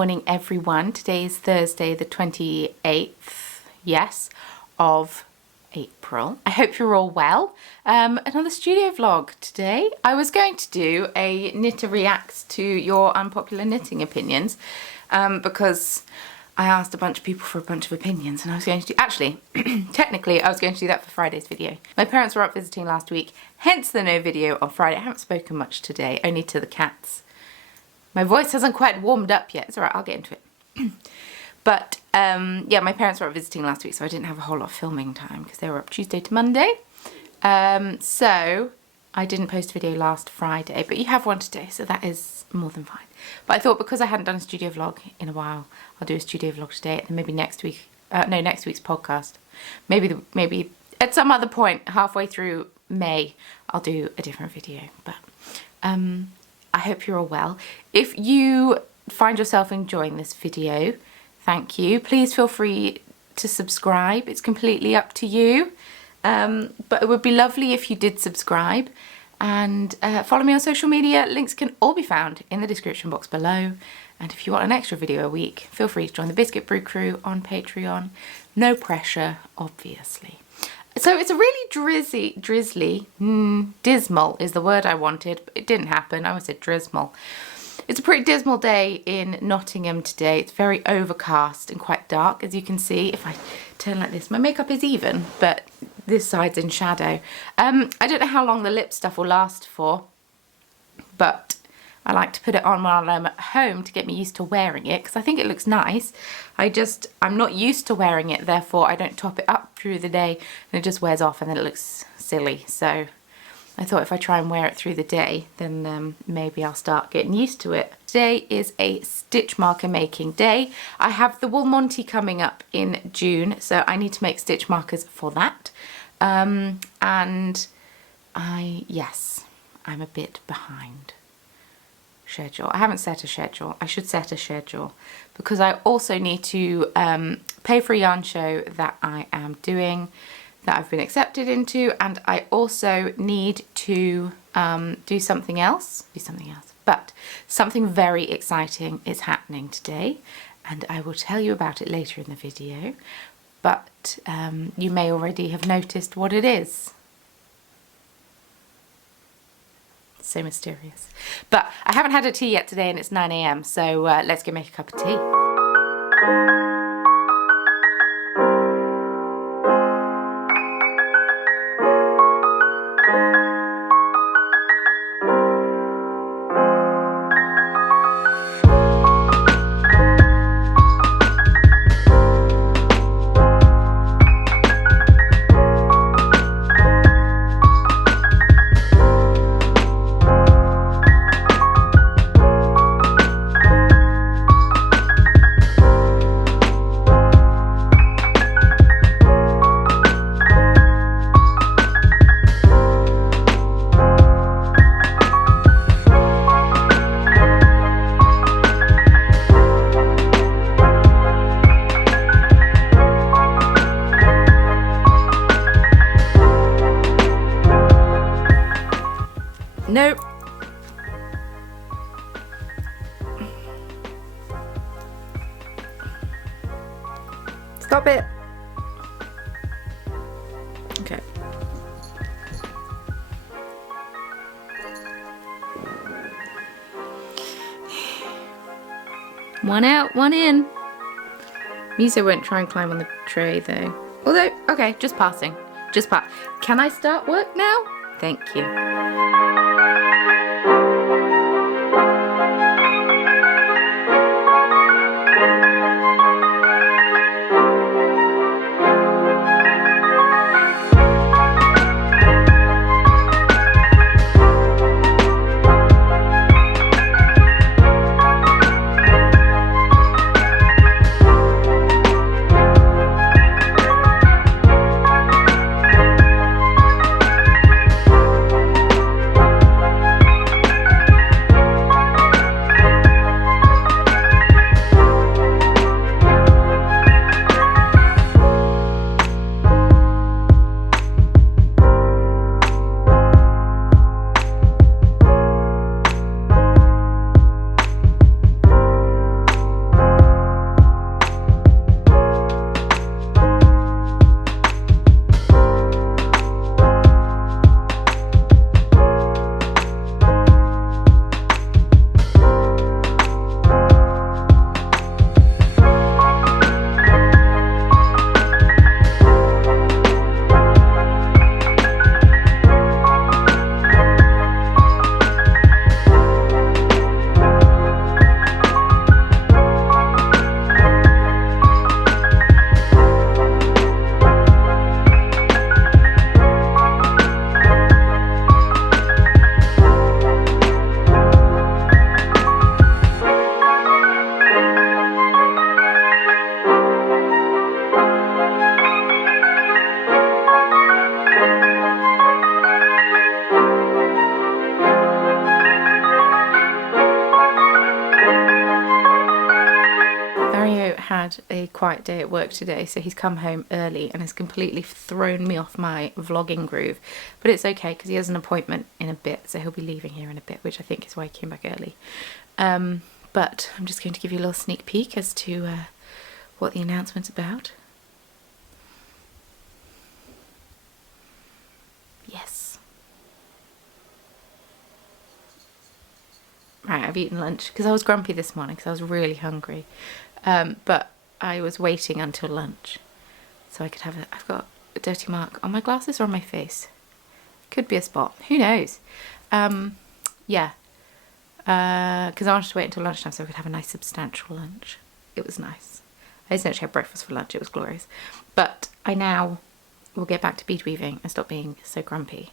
morning, everyone. Today is Thursday, the 28th, yes, of April. I hope you're all well. Another studio vlog today. I was going to do a knitter reacts to your unpopular knitting opinions because I asked a bunch of people for a bunch of opinions, and I was going to do, actually, technically, I was going to do that for Friday's video. My parents were up visiting last week, hence the no video on Friday. I haven't spoken much today, only to the cats. My voice hasn't quite warmed up yet. It's alright, I'll get into it. But, yeah, my parents were up visiting last week, so I didn't have a whole lot of filming time because they were up Tuesday to Monday. So, I didn't post a video last Friday, but you have one today, so that is more than fine. But I thought because I hadn't done a studio vlog in a while, I'll do a studio vlog today, and then maybe next week, next week's podcast. Maybe at some other point, halfway through May, I'll do a different video. But, I hope you're all well. If you find yourself enjoying this video, thank you. Please feel free to subscribe. It's completely up to you. But it would be lovely if you did subscribe. And follow me on social media. Links can all be found in the description box below. And if you want an extra video a week, feel free to join the Biscuit Brew crew on Patreon. No pressure, obviously. So it's a really drizzly, dismal is the word I wanted, but it didn't happen. I almost said dismal. It's a pretty dismal day in Nottingham today. It's very overcast and quite dark, as you can see. If I turn like this, my makeup is even, but this side's in shadow. I don't know how long the lip stuff will last for, but I like to put it on while I'm at home to get me used to wearing it, because I think it looks nice. I'm not used to wearing it, therefore I don't top it up through the day, and it just wears off and then it looks silly. So I thought if I try and wear it through the day, then maybe I'll start getting used to it. Today is a stitch marker making day. I have the Wool Monty coming up in June, so I need to make stitch markers for that. Yes, I'm a bit behind schedule. I haven't set a schedule. I should set a schedule because I also need to pay for a yarn show that I am doing, that I've been accepted into, and I also need to do something else. But something very exciting is happening today, and I will tell you about it later in the video. But you may already have noticed what it is. So mysterious. But I haven't had a tea yet today, and it's 9 AM, so let's go make a cup of tea. Nope. Stop it. Okay. One out, one in. Miso won't try and climb on the tray though. Although, okay, just passing. Just pass. Can I start work now? Thank you. a quiet day at work today, so he's come home early and has completely thrown me off my vlogging groove. But it's okay because he has an appointment in a bit, so he'll be leaving here in a bit, which I think is why he came back early. But I'm just going to give you a little sneak peek as to what the announcement's about. Yes. Right, I've eaten lunch because I was grumpy this morning because I was really hungry. But I was waiting until lunch so I could have I've got a dirty mark on my glasses or on my face. Could be a spot, who knows. Yeah, because I wanted to wait until lunchtime so I could have a nice substantial lunch. It was nice. I essentially had breakfast for lunch, it was glorious. But I now will get back to bead weaving and stop being so grumpy.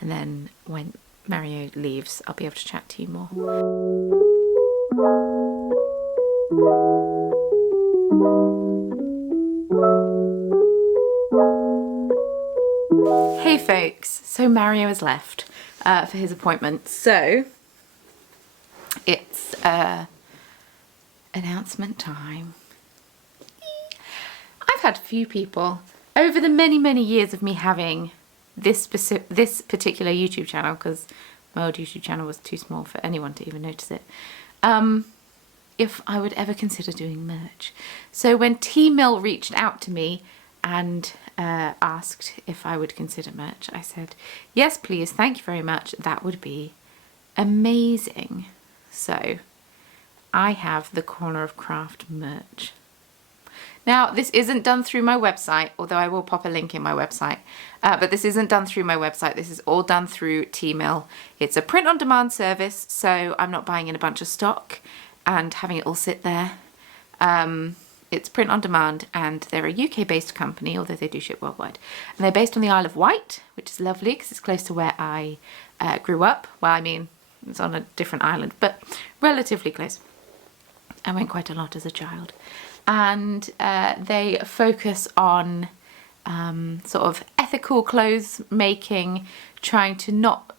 And then when Mario leaves, I'll be able to chat to you more. Hey folks, so Mario has left for his appointment, so it's announcement time. I've had a few people over the many years of me having this particular YouTube channel, because my old YouTube channel was too small for anyone to even notice it, if I would ever consider doing merch. So when T-Mill reached out to me and asked if I would consider merch, I said, yes please, thank you very much, that would be amazing. So I have the Corner of Craft merch. Now this isn't done through my website, although I will pop a link in my website, but this isn't done through my website, this is all done through T-Mill. It's a print on demand service, so I'm not buying in a bunch of stock and having it all sit there. It's print on demand, and they're a UK based company, although they do ship worldwide. And they're based on the Isle of Wight, which is lovely because it's close to where I grew up. Well, I mean, it's on a different island, but relatively close. I went quite a lot as a child. And they focus on sort of ethical clothes making, trying to not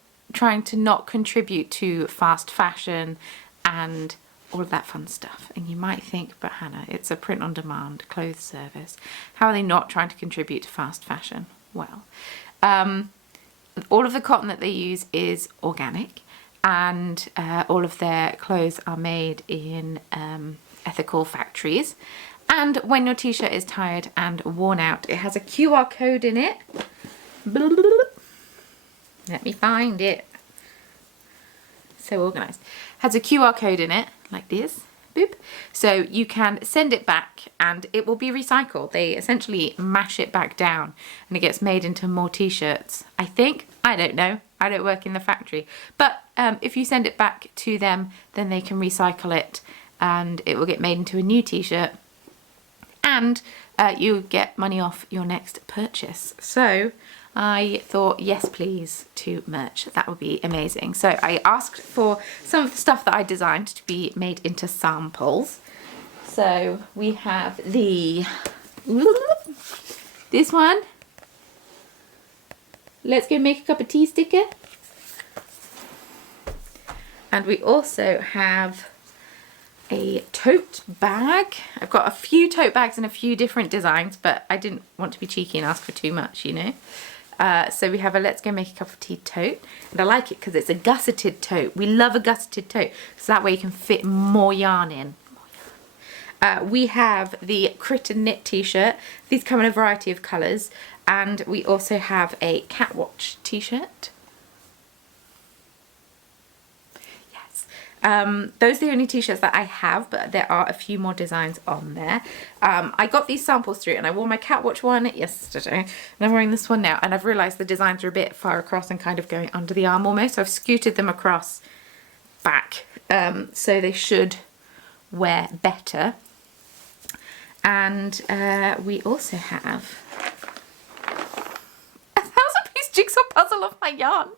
contribute to fast fashion and all of that fun stuff. And you might think, but Hannah, it's a print on demand clothes service. How are they not trying to contribute to fast fashion? Well, all of the cotton that they use is organic, and all of their clothes are made in ethical factories. And when your t-shirt is tired and worn out, it has a QR code in it. Let me find it. So organised. Has a QR code in it, like this. Boop. So you can send it back and it will be recycled. They essentially mash it back down and it gets made into more t-shirts. I think. I don't know. I don't work in the factory. But if you send it back to them, then they can recycle it and it will get made into a new t-shirt. And you get money off your next purchase. So I thought, yes please, to merch. That would be amazing. So I asked for some of the stuff that I designed to be made into samples. So we have this one. Let's go make a cup of tea sticker. And we also have a tote bag. I've got a few tote bags and a few different designs, but I didn't want to be cheeky and ask for too much, you know. So we have a Let's Go Make a Cup of Tea tote, and I like it because it's a gusseted tote. We love a gusseted tote, so that way you can fit more yarn in. We have the Crit and Knit t-shirt. These come in a variety of colours, and we also have a Catwatch t-shirt. Those are the only t-shirts that I have, but there are a few more designs on there. I got these samples through and I wore my Catwatch one yesterday and I'm wearing this one now, and I've realised the designs are a bit far across and kind of going under the arm almost, so I've scooted them across back, so they should wear better. And we also have a 1000-piece jigsaw puzzle of my yarn.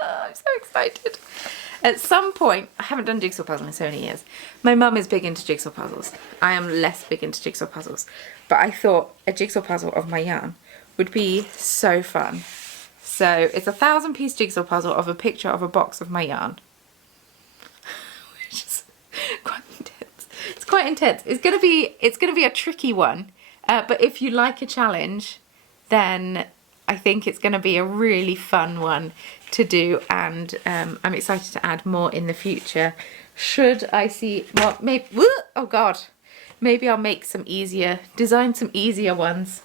I'm so excited. At some point, I haven't done jigsaw puzzle in so many years. My mum is big into jigsaw puzzles. I am less big into jigsaw puzzles. But I thought a jigsaw puzzle of my yarn would be so fun. So it's a 1000-piece jigsaw puzzle of a picture of a box of my yarn. Which is quite intense. It's quite intense. It's gonna be a tricky one, but if you like a challenge, then I think it's gonna be a really fun one to do, and I'm excited to add more in the future. Should I see more? Maybe. Oh God, maybe I'll make some design some easier ones.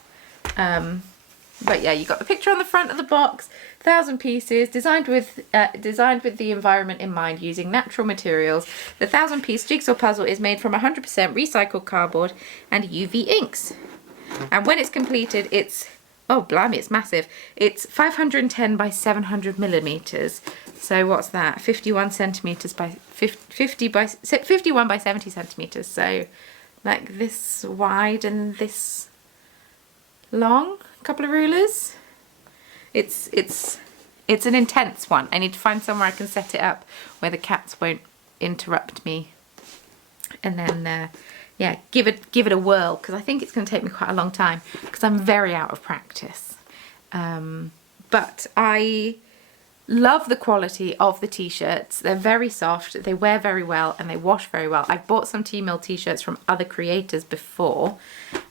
But yeah, you got the picture on the front of the box. 1,000 pieces, designed with the environment in mind, using natural materials. The 1,000-piece jigsaw puzzle is made from 100% recycled cardboard and UV inks. And when it's completed, it's, oh blimey, it's massive. It's 510 by 700 millimeters. So what's that? 51 centimeters by 51 by 70 centimeters. So like this wide and this long. A couple of rulers. It's an intense one. I need to find somewhere I can set it up where the cats won't interrupt me. And then yeah, give it a whirl, because I think it's going to take me quite a long time because I'm very out of practice. But I love the quality of the t-shirts. They're very soft, they wear very well, and they wash very well. I've bought some T-Mill t-shirts from other creators before,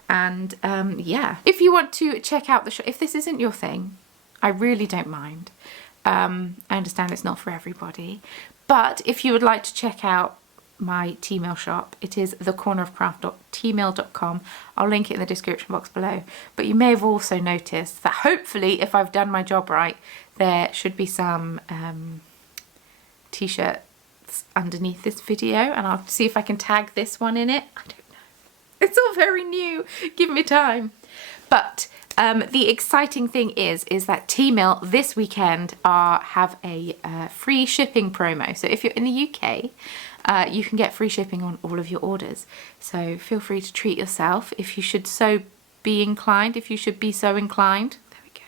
and yeah. If you want to check out the shop, if this isn't your thing, I really don't mind. I understand it's not for everybody, but if you would like to check out my T-Mill shop, it is thecornerofcraft.tmill.com. I'll link it in the description box below. But you may have also noticed that hopefully, if I've done my job right, there should be some t-shirts underneath this video, and I'll see if I can tag this one in it. I don't know. It's all very new. Give me time. But the exciting thing is that T-Mill this weekend have a free shipping promo. So if you're in the UK, you can get free shipping on all of your orders. So feel free to treat yourself if you should so be inclined, if you should be so inclined. There we go.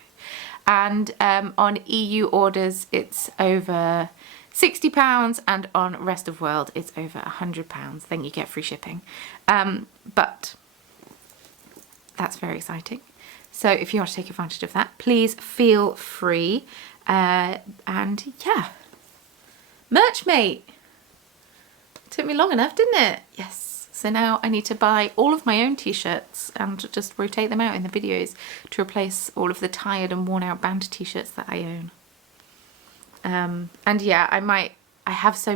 And on EU orders, it's over £60, and on rest of world, it's over £100. Then you get free shipping. But that's very exciting. So if you want to take advantage of that, please feel free. And yeah, Merchmate. Took me long enough, didn't it? Yes. So now I need to buy all of my own t-shirts and just rotate them out in the videos to replace all of the tired and worn out band t-shirts that I own. And yeah, I have so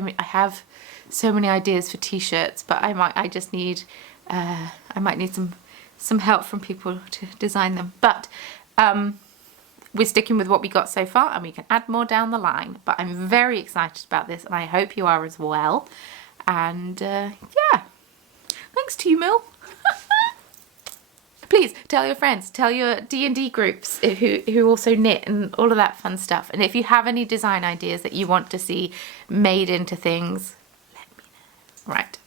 many ideas for t-shirts, but I might need some help from people to design them. But we're sticking with what we got so far, and we can add more down the line. But I'm very excited about this, and I hope you are as well. And yeah, thanks T-Mill. Please tell your friends, tell your D&D groups who also knit and all of that fun stuff. And if you have any design ideas that you want to see made into things, let me know. Right,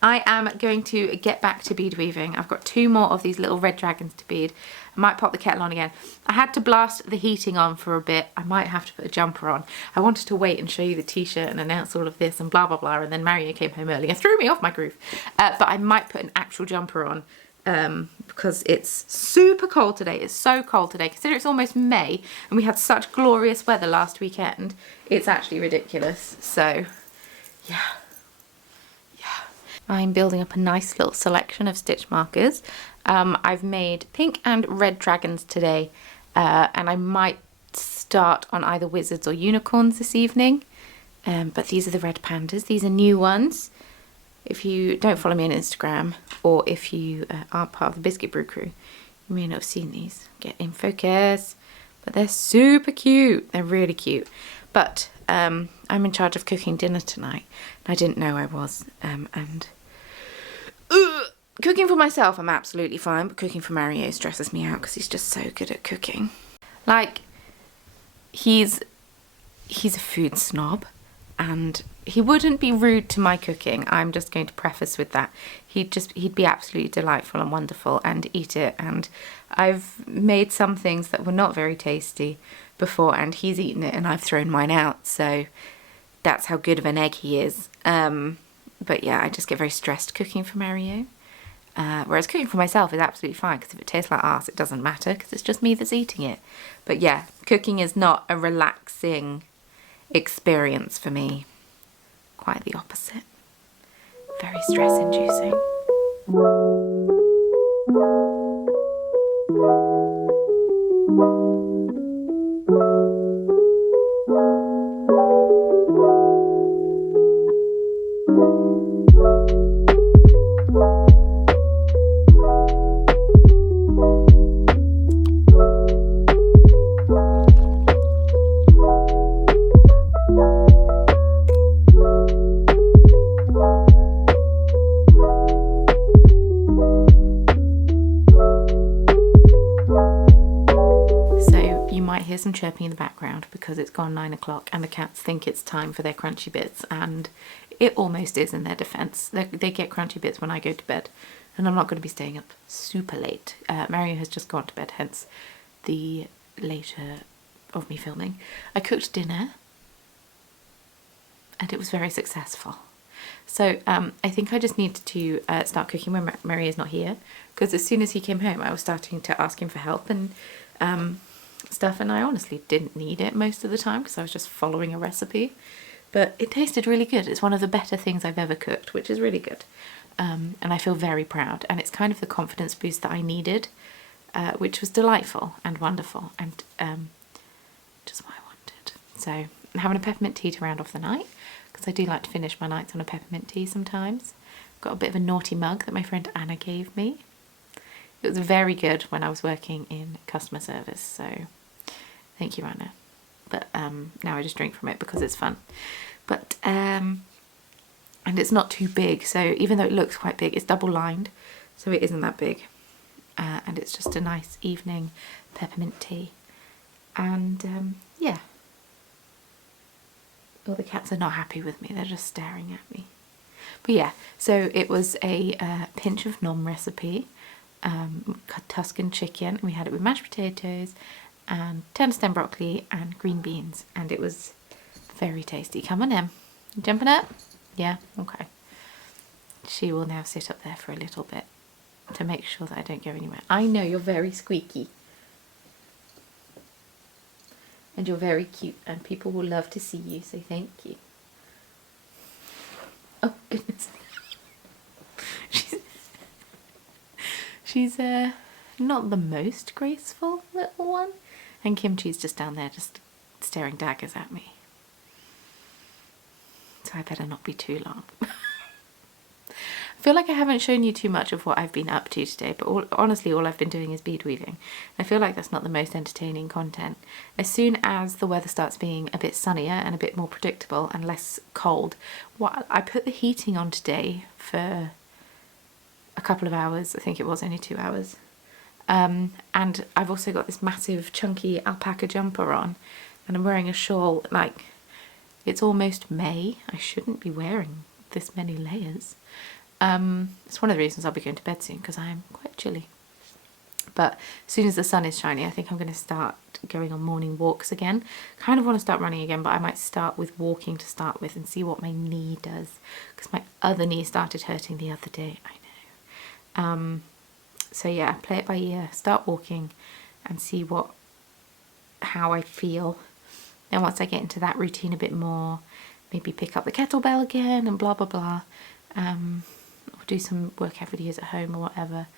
I am going to get back to bead weaving. I've got 2 more of these little red dragons to bead. I might pop the kettle on again. I had to blast the heating on for a bit. I might have to put a jumper on. I wanted to wait and show you the t-shirt and announce all of this and blah blah blah, and then Mario came home early and threw me off my groove. But I might put an actual jumper on because it's super cold today. It's so cold today. Consider it's almost May and we had such glorious weather last weekend. It's actually ridiculous. So yeah. I'm building up a nice little selection of stitch markers. I've made pink and red dragons today, and I might start on either wizards or unicorns this evening. But these are the red pandas. These are new ones. If you don't follow me on Instagram, or if you aren't part of the Biscuit Brew crew, you may not have seen these. Get in focus. But they're super cute. They're really cute. But I'm in charge of cooking dinner tonight. I didn't know I was. Cooking for myself, I'm absolutely fine, but cooking for Mario stresses me out because he's just so good at cooking. Like, he's a food snob, and he wouldn't be rude to my cooking. I'm just going to preface with that. He'd be absolutely delightful and wonderful and eat it. And I've made some things that were not very tasty before, and he's eaten it, and I've thrown mine out. So that's how good of an egg he is. But yeah, I just get very stressed cooking for Mario. Whereas cooking for myself is absolutely fine, because if it tastes like arse, it doesn't matter, because it's just me that's eating it. But yeah, cooking is not a relaxing experience for me. Quite the opposite. very stress inducing. Hear some chirping in the background because it's gone 9 o'clock and the cats think it's time for their crunchy bits, and it almost is in their defense. They get crunchy bits when I go to bed, and I'm not going to be staying up super late. Mario has just gone to bed, hence the later of me filming. I cooked dinner and it was very successful. So I think I just need to start cooking when Mario is not here, because as soon as he came home I was starting to ask him for help and stuff, and I honestly didn't need it most of the time because I was just following a recipe, but it tasted really good. It's one of the better things I've ever cooked, which is really good, and I feel very proud, and it's kind of the confidence boost that I needed, which was delightful and wonderful, and just what I wanted. So I'm having a peppermint tea to round off the night, because I do like to finish my nights on a peppermint tea sometimes. Got a bit of a naughty mug that my friend Anna gave me. It was very good when I was working in customer service, so thank you, Anna. But now I just drink from it because it's fun. But and it's not too big, so even though it looks quite big, it's double lined, so it isn't that big. And it's just a nice evening peppermint tea. And yeah. Well, the cats are not happy with me, they're just staring at me. But yeah, so it was a pinch of nom recipe. Tuscan chicken. We had it with mashed potatoes and tender stem broccoli and green beans, and it was very tasty. Come on, Em. You jumping up? Yeah? Okay. She will now sit up there for a little bit to make sure that I don't go anywhere. I know, you're very squeaky. And you're very cute, and people will love to see you, so thank you. Oh, goodness. She's not the most graceful little one, and Kimchi's just down there just staring daggers at me. So I better not be too long. I feel like I haven't shown you too much of what I've been up to today, but honestly all I've been doing is bead weaving. I feel like that's not the most entertaining content. As soon as the weather starts being a bit sunnier and a bit more predictable and less cold, I put the heating on today for a couple of hours. I think it was only 2 hours. And I've also got this massive chunky alpaca jumper on, and I'm wearing a shawl. Like, it's almost May. I shouldn't be wearing this many layers. It's one of the reasons I'll be going to bed soon, because I am quite chilly. But as soon as the sun is shining, I think I'm going to start going on morning walks again. Kind of want to start running again, but I might start with walking to start with and see what my knee does, because my other knee started hurting the other day. I know. So yeah, play it by ear, start walking and see how I feel. Then once I get into that routine a bit more, maybe pick up the kettlebell again and blah blah blah, or do some workout videos at home or whatever.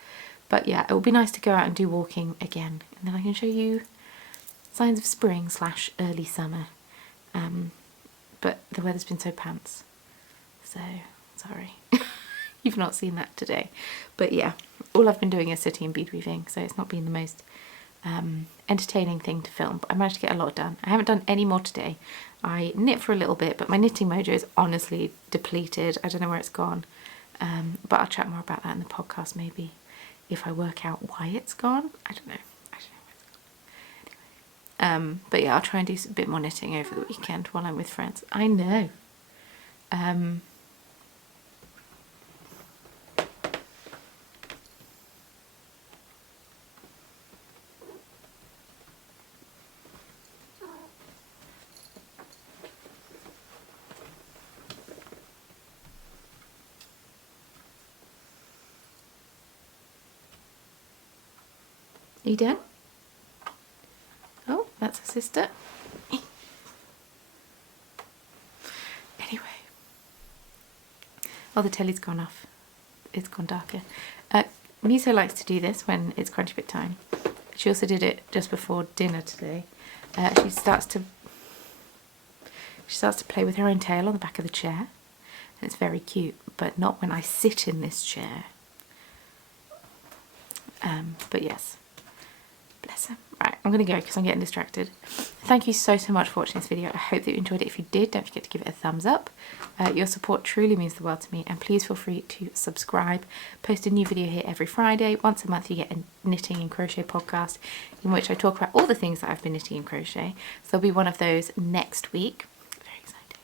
But yeah, it would be nice to go out and do walking again, and then I can show you signs of spring / early summer. But the weather's been so pants, so sorry. You've not seen that today. But yeah, all I've been doing is sitting and bead weaving, so it's not been the most entertaining thing to film, but I managed to get a lot done. I haven't done any more today. I knit for a little bit, but my knitting mojo is honestly depleted. I don't know where it's gone, but I'll chat more about that in the podcast maybe, if I work out why it's gone. I don't know where it's gone. Anyway. But yeah, I'll try and do a bit more knitting over the weekend while I'm with friends. I know. Are you done? Oh, that's a sister. Anyway, Oh, the telly's gone off. It's gone darker. Miso likes to do this when it's crunch bit time. She also did it just before dinner today. She starts to play with her own tail on the back of the chair. And it's very cute, but not when I sit in this chair. But yes, bless her. Right, I'm going to go because I'm getting distracted. Thank you so much for watching this video. I hope that you enjoyed it. If you did, don't forget to give it a thumbs up. Your support truly means the world to me, and please feel free to subscribe. Post a new video here every Friday. Once a month you get a knitting and crochet podcast in which I talk about all the things that I've been knitting and crochet. So there'll be one of those next week. Very exciting.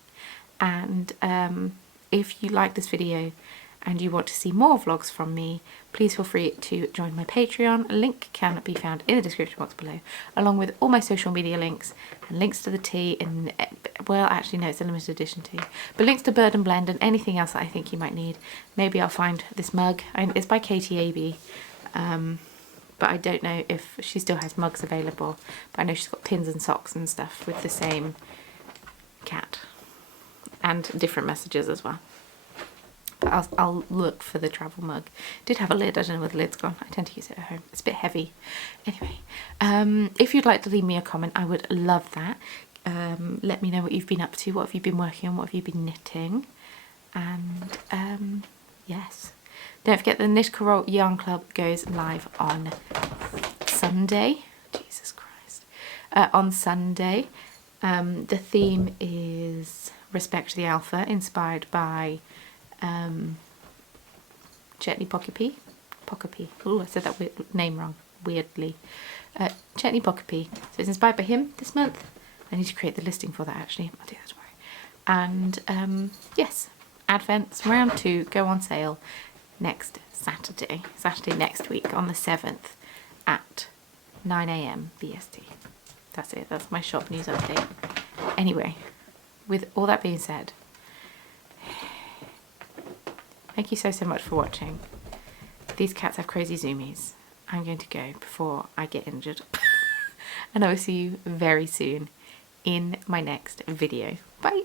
And if you like this video and you want to see more vlogs from me, please feel free to join my Patreon. A link can be found in the description box below, along with all my social media links and links to the tea and, well, actually no, it's a limited edition tea, but links to Bird and Blend and anything else that I think you might need. Maybe I'll find this mug. It's by Katie AB, but I don't know if she still has mugs available, but I know she's got pins and socks and stuff with the same cat and different messages as well. But I'll look for the travel mug. Did have a lid, I don't know where the lid's gone. I tend to use it at home. It's a bit heavy. Anyway, if you'd like to leave me a comment, I would love that. Let me know what you've been up to, what have you been working on, what have you been knitting. And yes, don't forget the Knit Roll Yarn Club goes live on Sunday. Jesus Christ. On Sunday. The theme is Respect the Alpha, inspired by Chetney Pockapee. Oh, I said that name wrong, weirdly. Chetney Pockapee. So it's inspired by him this month. I need to create the listing for that actually. I'll do that tomorrow. And yes, Advents round 2 go on sale next Saturday. Saturday next week on the 7th at 9 AM BST. That's it. That's my shop news update. Anyway, with all that being said, thank you so much for watching. These cats have crazy zoomies. I'm going to go before I get injured. And I will see you very soon in my next video. Bye!